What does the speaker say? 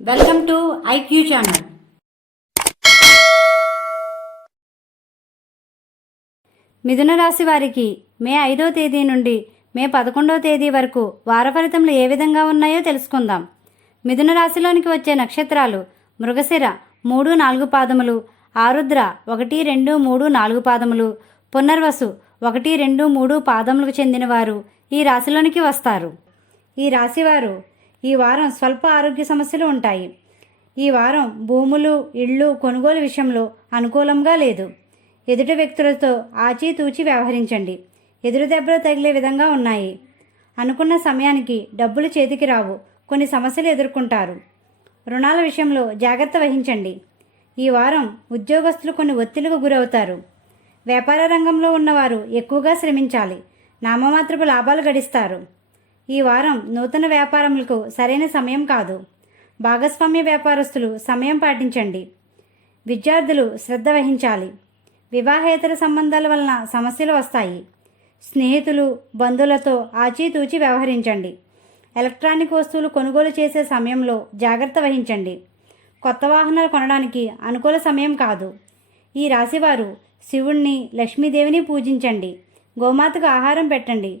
Welcome to IQ channel. మిథున రాశి వారికి మే ఐదో తేదీ నుండి మే పదకొండో తేదీ వరకు వార ఫలితములు ఏ విధంగా ఉన్నాయో తెలుసుకుందాం. మిథున రాశిలోనికి వచ్చే నక్షత్రాలు మృగశిర మూడు నాలుగు పాదములు ఆరుద్ర ఒకటి రెండు మూడు నాలుగు పాదములు పునర్వసు ఒకటి రెండు మూడు పాదములకు చెందినవారు ఈ రాశిలోనికి వస్తారు. ఈ రాశివారు ఈ వారం స్వల్ప ఆరోగ్య సమస్యలు ఉంటాయి. ఈ వారం భూములు ఇళ్ళు కొనుగోలు విషయంలో అనుకూలంగా లేదు. ఎదుటి వ్యక్తులతో ఆచితూచి వ్యవహరించండి. ఎదురు దెబ్బలు తగిలే విధంగా ఉన్నాయి. అనుకున్న సమయానికి డబ్బులు చేతికి రావు. కొన్ని సమస్యలు ఎదుర్కొంటారు. రుణాల విషయంలో జాగ్రత్త వహించండి. ఈ వారం ఉద్యోగస్తులు కొన్ని ఒత్తిళ్ళకు గురవుతారు. వ్యాపార రంగంలో ఉన్నవారు ఎక్కువగా శ్రమించాలి. నామమాత్రపు లాభాలు గడిస్తారు. ఈ వారం నూతన వ్యాపారములకు సరైన సమయం కాదు. భాగస్వామ్య వ్యాపారస్తులు సమయం పాటించండి. విద్యార్థులు శ్రద్ధ వహించాలి. వివాహేతర సంబంధాల వలన సమస్యలు వస్తాయి. స్నేహితులు బంధువులతో ఆచితూచి వ్యవహరించండి. ఎలక్ట్రానిక్ వస్తువులు కొనుగోలు చేసే సమయంలో జాగ్రత్త వహించండి. కొత్త వాహనాలు కొనడానికి అనుకూల సమయం కాదు. ఈ రాశివారు శివుణ్ణి లక్ష్మీదేవిని పూజించండి. గోమాతకు ఆహారం పెట్టండి.